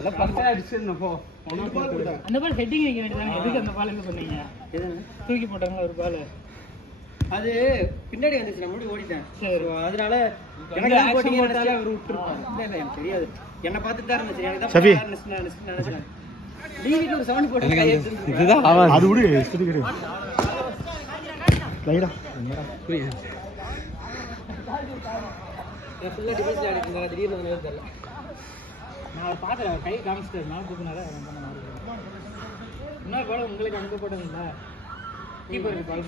அந்த பால் ஹெட்டிங் வைக்க வேண்டியதானே, எதுக்கு அந்த பால் என்ன பண்ணீங்க? தூக்கி போட்டாங்களா ஒரு பால்? அது பின்னாடி வந்துச்சு, நான் முன்னாடி ஓடிட்டேன். சரி, அதனால எனக்கு அவர் விட்டுருப்பாங்க. இல்லை எனக்கு தெரியாது, என்னை பார்த்துட்டு தான் இருந்துச்சு. எனக்கு தான் நினைச்சேன். டிவிக்கு ஒரு சவுண்ட் போட்டு இதுதான் அது விடு திடீர்னு நான் பார்க்குறேன், கை காமிச்சிட்டு நான் தூக்குனால இன்னொரு பால் உங்களுக்கு அனுப்பப்பட்டதில்லை. கீப்பர் பால்.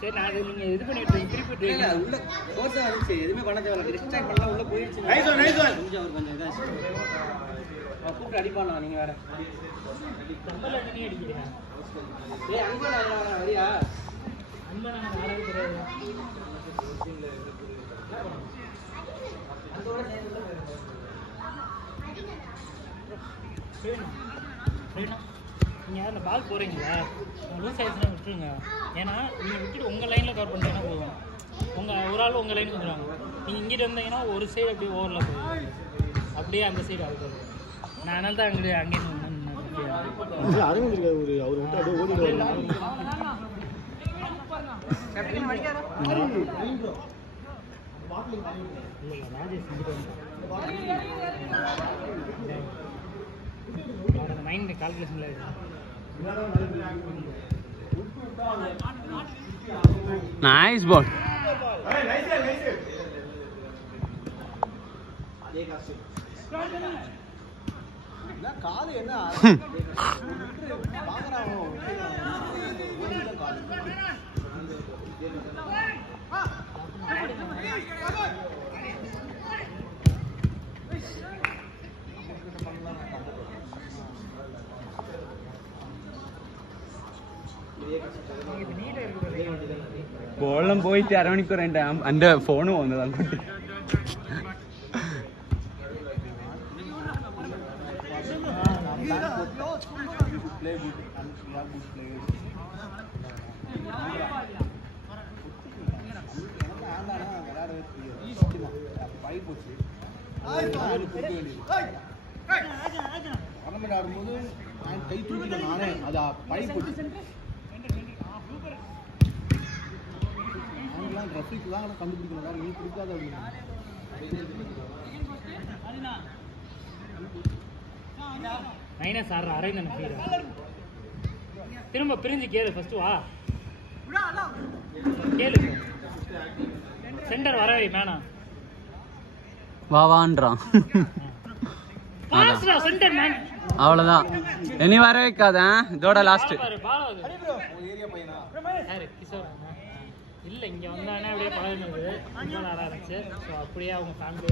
சரி, நான் அது நீங்கள் இது பண்ணிட்டு திருப்பி உள்ள கோர்ஸாக இருந்துச்சு, எதுவுமே பண்ண தேவையில்லை. டிஸ்ட்ராக்ட் பண்ணலாம், உள்ள போயிடுச்சு. கொஞ்சம் அவர் கொஞ்சம் இதாச்சு. கூப்பிட்டு அடிப்பானா நீங்கள் வேற சம்பளம் நீ அடிக்கிறீங்க. அன்பா வரியா? அன்பா நாங்கள் ஆடவே கிடையாது. நீங்கள் யார் பால் போகிறீங்களா? லூஸ் ஆயிடுச்சுன்னா விட்டுருங்க. ஏன்னா நீங்கள் விட்டுட்டு உங்கள் லைனில் கவர் பண்ணிட்டீங்கன்னா போதும். ஒரு ஆள் உங்கள் லைனுக்கு வந்துடுவாங்க. நீங்கள் இங்கிட்டு வந்தீங்கன்னா ஒரு சைடு அப்படியே ஓவரில் போகும், அப்படியே அந்த சைடு ஆகுது. நான் அதனால தான் அங்கே அங்கேருந்து ராஜேஷ் அந்த மைண்ட் கால்குலேஷன்ல நைஸ் பால். காலு என்ன ബോളം പോയിട്ട് അരമണിക്കൂർ എൻ്റെ ഫോണ് പോകുന്നത് അങ്ങോട്ട്. ஆடும்போது கை தூக்கிட்ட நானே அது பழி போச்சு. ரஃபிக்கு தான் கண்டுபிடிக்கணும், நீ பிடிக்காத மைனஸ் ஆடுற அரைந்தன திரும்ப பிரிஞ்சு கேளு. ஃபர்ஸ்ட் வா கேளு. சென்டர் வரவே வேணாம், வாவான்றான். சென்டர் மேன் அவ்வளோதான், இனி வர வைக்காத. இதோட லாஸ்ட் இல்லை, இங்கே வந்தானே அப்படியே பழகினது ஃபுட்பால் ஆட ஆரம்பிச்சு. ஸோ அப்படியே அவங்க ஃபேமிலி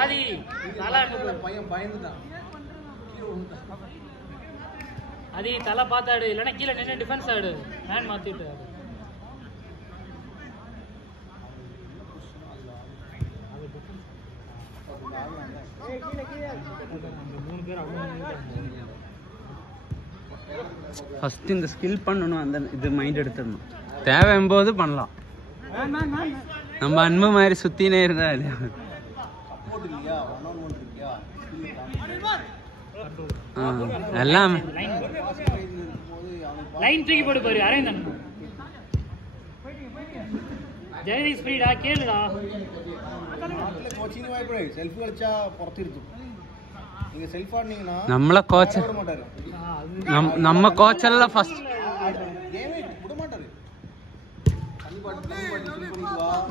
ஆதி நல்லா பையன் பயந்துதான். அது தலை பார்த்தாடு, இல்லைன்னா கீழே நின்று டிஃபென்ஸ் ஆடு. மேன் மாற்றிட்டு ஃபர்ஸ்ட் இந்த ஸ்கில் பண்ணணும், அந்த இது மைண்ட் எடுத்துடணும். தேவைம்போது பண்ணலாம். நம்ம அன்பு மாதிரி சுத்தினே இருந்தா இல்லையா எல்லாம் லைன் தூக்கி போட்டு பாரு. அரேந்தன் ஜெயதீஷ் ஃப்ரீடா கேளுடா. கோச்சிங் வாய்ப்பு செல்ஃப் കളിച്ചാ പുറത്തിരുത്തും. நீங்க செல்ஃப் ஆடுனீங்கன்னா நம்மள கோச் நம்ம கோச் எல்லாம் ஃபர்ஸ்ட்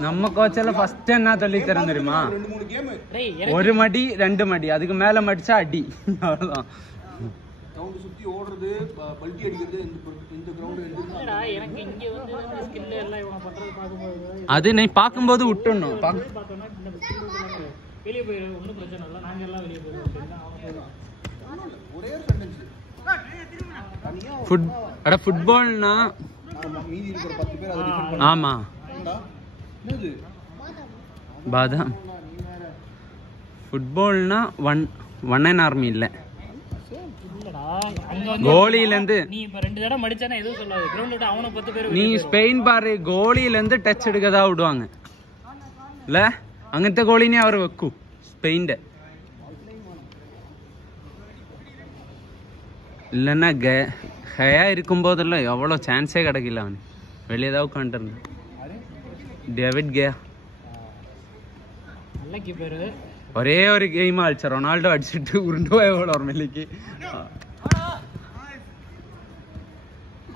நம்ம கோச் எல்லாம் ஃபர்ஸ்ட் என்ன சொல்லி தரேன் தெரியுமா? 1 மடி 2 மடி, அதுக்கு மேல மடிச்சா அடி. அவ்வளவுதான். கிரவுண்ட் சுத்தி ஓடுறது, பல்டி அடிக்கிறது, இந்த கிரவுண்ட் இல்லடா. எனக்கு இங்க வந்து இந்த ஸ்கில் எல்லாம் இவங்க பண்றது பாக்கும்போது அது நீ பாக்கும்போது விட்டுறணும். பார்த்தோம்னா இந்த ஸ்கில் வெளிய போய் ஒண்ணும் பிரச்சனை இல்ல, நாங்க எல்லாம் வெளிய போறோம். ஒரே ஒரு சென்டென்ஸ் ஃபுட்பால்னா மீதி இருக்கிற 10 பேர் அதை டிஃபெண்ட் பண்ண. ஆமா என்னது பாதாம் ஃபுட்பால்னா ஒன் அண்ட் ஆர்மி இல்லை. இல்லடா அங்க வந்து கோலியில இருந்து நீ இப்ப 2 தடவை மடிச்சானே எதுவும் சொல்லாது. கிரவுண்ட் விட்டு அவன 10 பேர் நீ ஸ்பெயின் பாரு கோலியில இருந்து டச் எடுக்கதா விடுவாங்க இல்ல അങ്ങനത്തെ ഗോളിനെ അവർ വെക്കൂ സ്പെയിൻ്റെ இல்லைன்னா ஹயா இருக்கும்போதில்ல எவ்வளோ சான்ஸே கிடைக்கல அவனு வெளியே தான் உட்காந்துருந்தான் டேவிட் கே நல்ல கீப்பர் ஒரே ஒரு கேம் ஆச்சு ரொனால்டோ அடிச்சுட்டு உருண்டு போய் ஓர்மேலிக்கு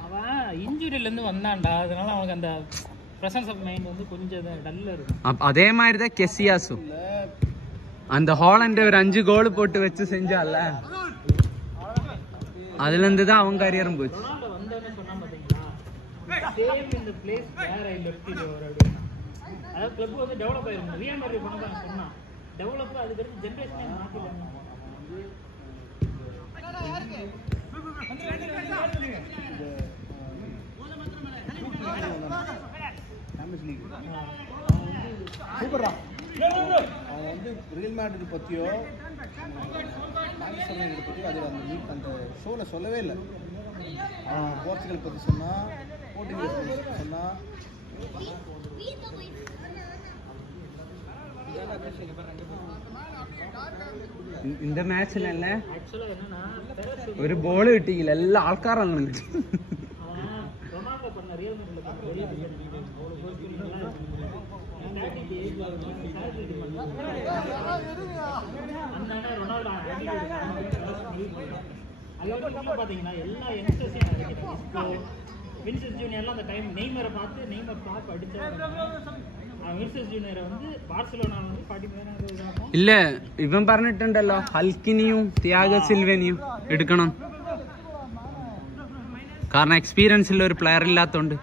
அவன் இன்ஜுரியில இருந்து வந்தான்டா அதனால அவனுக்கு அந்த பிரசன்ஸ் ஆஃப் மைண்ட் வந்து கொஞ்சம் டல்லா இருக்கும் அதே மாதிரி தான் கெசியாசும் அந்த ஹாலண்ட் ஒரு 5 கோல் போட்டு வச்சு செஞ்சால அதுல இருந்து தான் அவன் கரியரும் போச்சு ரொனால்டோ வந்தோடனே சொன்னா பாத்தீங்களா சேம் இந்த place where I left it over அப்படினா அதாவது கிளப் வந்து டெவலப் ஆயிருக்கும் ரியல் மேட்ரிட் பண்ணதான் சொன்னா டெவலப் அதுக்கு அடுத்து ஜெனரேஷனே மாத்திடலாம் சூப்பரா அவன் வந்து ரியல் மேட்ரிட் பற்றியோ மான்செஸ்டர் யுனைட்டட் பற்றியோ அது அந்த ஷோவில் சொல்லவே இல்லை. அவன் போர்ச்சுகல் பற்றி சொன்னால் போர்ச்சுகல் சொன்னால் இந்த மேட்ச்ல இல்ல ஆக்சுவலா என்னன்னா ഒരു ബോൾ കിട്ടിയില്ല എല്ലാ ആൾക്കാരും അങ്ങനെ ரொனால்டோ பண்ண ரியல் மேட்ரிட்ல பண்ண பெரிய ரொனால்டோ பாத்தீங்கன்னா எல்லா யங்ஸ்டர்ஸையும் அடிக்கிறாங்க. வின்சென்ட் ஜூனியர்லாம் அந்த டைம் நெய்மரை பார்த்து நெய்மர் டாப் அடிச்சாங்க. வின்சென்ட் ஜூனியரை வந்து பார்சிலோனா வந்து 40 ഇല്ല ഇവൻ പറഞ്ഞിട്ടുണ്ടല്ലോ ഹൽക്കിനെയും തിയാഗോ സിൽവനെയും എടുക്കണം കാരണം എക്സ്പീരിയൻസ് ഉള്ള ഒരു പ്ലെയർ ഇല്ലാത്തോണ്ട്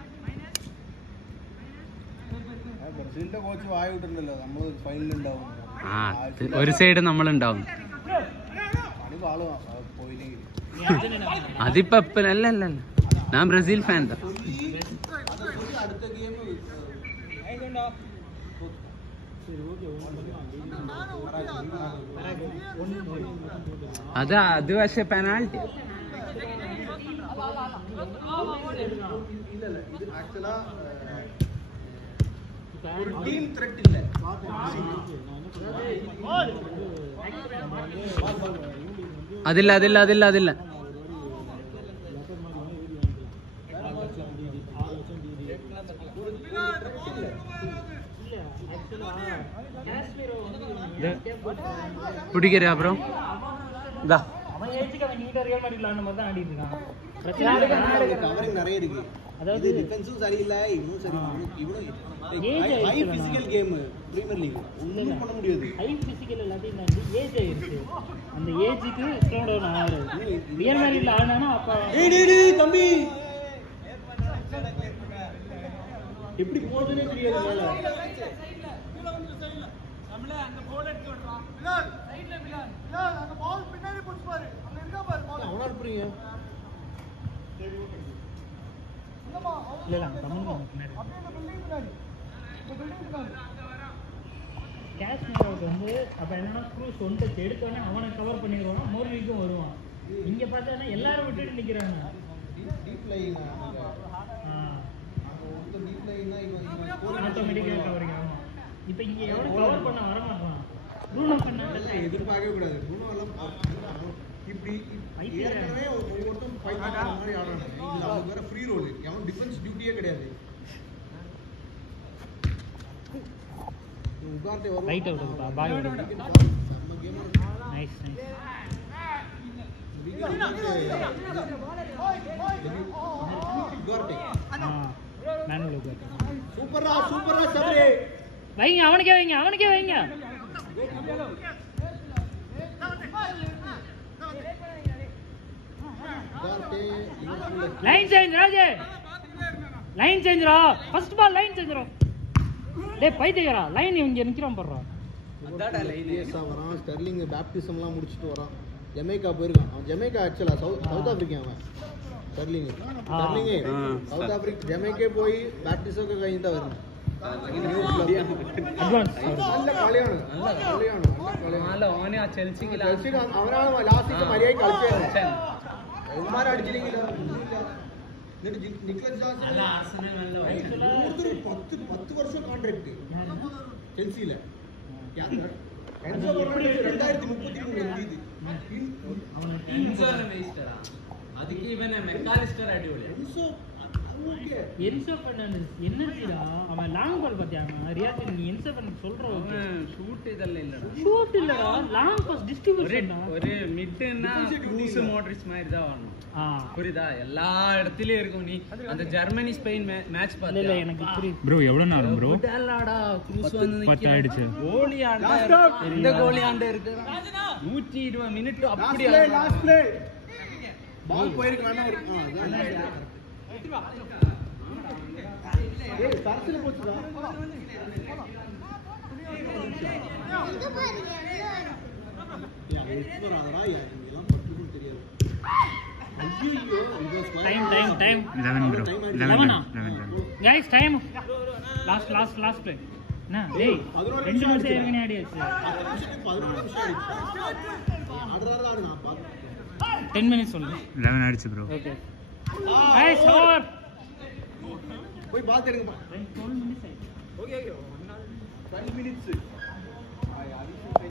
ബ്രസീലിന്റെ കോച്ച് വായ വിട്ടിട്ടുണ്ടല്ലോ നമ്മൾ ഫൈനലുണ്ടാവും ഒരു സൈഡ് നമ്മളുണ്ടാവും പണി പാളും പോയില്ലെങ്കിൽ അതിപ്പോ അല്ല അല്ല അല്ല ഞാൻ ബ്രസീൽ ഫാൻ താ അടുത്ത ഗെയിം അത് പക്ഷെ പെനാൽറ്റി ஆக்சுவலா ஒரு டீம் த்ரெட் இல்ல അതില്ല അതില്ല അതില്ല അതില്ല பிடிக்கிறியா அப்புறம் இதா அவன் ஏஜுக்கு அவன் நீட்டா ரியல் மேட்ரிட்ல ஆன மாதிரி தான் ஆடிட்டு இருக்கான். கவரிங் நிறைய இருக்கு. அதாவது டிஃபென்ஸும் சரியில்லை இவனும் சரி இவனும் high physical game premier league ஒண்ணும் பண்ண முடியாது. ஹை பிசிக்கல் எல்லாத்தையும் தாண்டி ஏஜ் ஆயிடுச்சு. அந்த ஏஜுக்கு ஸ்லோ டவுன் ஆகாது. ரியல் மேட்ரிட்ல ஆனானா அப்ப டேய் தம்பி எப்படி போறதுனே தெரியாது மேல நம்மள அந்த போல் எடுத்து விடுறான் பிலால் சைடுல பிலால் அந்த பால் பின்னாடி புடிச்சு பாரு அங்க இருக்கா பாரு பால் அவனா அனுப்புறீங்க இல்ல தமிழ் பின்னாடி அப்படியே அந்த பில்டிங் பின்னாடி இந்த பில்டிங் பின்னாடி காஷ்மீருக்கு வந்து அப்ப என்னன்னா க்ரூஸ் ஒன்று எடுத்தோடனே அவனை கவர் பண்ணிடுவான் மோர்லிக்கும் வருவான். இங்க பார்த்தா எல்லாரும் விட்டுட்டு நிக்கிறாங்க. டீப் லைன் டீப் லைன் ஆட்டோமேட்டிக்கா கவரிங் ஆகும். இப்போ இங்க எவ்வளவு கவர் பண்ண வர மாட்டான். ப்ரூனோ பண்ணால எதிர்பார்க்கவே கூடாது. ப்ரூனோ எல்லாம் இப்படி ஏற்கனவே ஒவ்வொருத்தரும் ஃபைட் பண்ற மாதிரி ஆடுறாங்க. இதுல அவங்க வேற ஃப்ரீ ரோல். அவன் டிஃபென்ஸ் டியூட்டியே கிடையாது. உகார்டே வரும் ரைட் அவுட் இருக்கா பாய் அவுட் நைஸ் நைஸ் உகார்டே மேனுவல் உகார்டே சூப்பரா சூப்பரா சபரி வைங்க அவனுக்கே வைங்க லைன் சேஞ்ச் ராஜே லைன் சேஞ்ச்ரா ஃபர்ஸ்ட் பால் லைன் சேஞ்ச்ரா டேய் பைத்தியக்காரா லைன் இங்க நிக்கறான் பாறா அதாடா லைன் வரான். ஸ்டெர்லிங் பேப்டிசம்லாம் முடிச்சிட்டு வரான். ஜமைக்கா போயிருக்கான். அவன் ஜமைக்கா ஆக்சுவலா சவுத் ஆப்பிரிக்கன் அவன் ஸ்டெர்லிங் சவுத் ஆப்பிரிக்கா ஜமைக்கே போய் பேப்டிசம்க்கு கையிட்ட வரணும். അഡ്വാൻസ് നല്ല കളിയാണ് നല്ല ഓനെ ആ ചെൽസിക്ക് അവനാണ് ലാസ്റ്റ് മര്യാദ കളിച്ചത് അടിച്ചില്ലെങ്കിലോ നിക്ലസ് ജോൺസൺ 10 വർഷം കോൺട്രാക്ട് ചെൽസിയിലെ 2033 அதுக்கு இவன் மெக்காலிஸ்டர் அடிபொலியா என்சோ ஃபெர்னாண்டஸ் என்னடா அவன் லாங் பால் பாத்தியாங்க ரியாத் நீ என்சோ ஃபெர்னாண்டஸ் சொல்ற ஷூட் இதெல்லாம் இல்லடா ஷூட் இல்லடா லாங் பாஸ் டிஸ்ட்ரிபியூஷன் ஒரு மிட்னா க்ரூஸ் மாட்ரிச் மாதிரி தான் வரணும் புரியுதா எல்லா இடத்துலயும் இருக்கும் நீ அந்த ஜெர்மனி ஸ்பெயின் மேட்ச் பார்த்தா இல்ல எனக்கு புரியுது ப்ரோ எவ்வளவு நேரம் ப்ரோ விடலடா க்ரூஸ் வந்து 10 ஆயிடுச்சு கோலி ஆண்டா இந்த கோலி ஆண்டா இருக்கு 120 மினிட் அப்படியே லாஸ்ட் ப்ளே பால் போயிருக்கானே ஏய் சர்க்கிள் போச்சுடா time 11 bro 11 guys time last play என்ன டேய் 2 நிமிஷம் ஏற்கனவே ஆடியாச்சு 10 மினிட்ஸ் சொல்லு 11 ஆயிடுச்சு ப்ரோ ஓகே गाइस ஓவர் போய் பால் எடுங்க 12 மினிட்ஸ் ஓகே 12 மினிட்ஸ்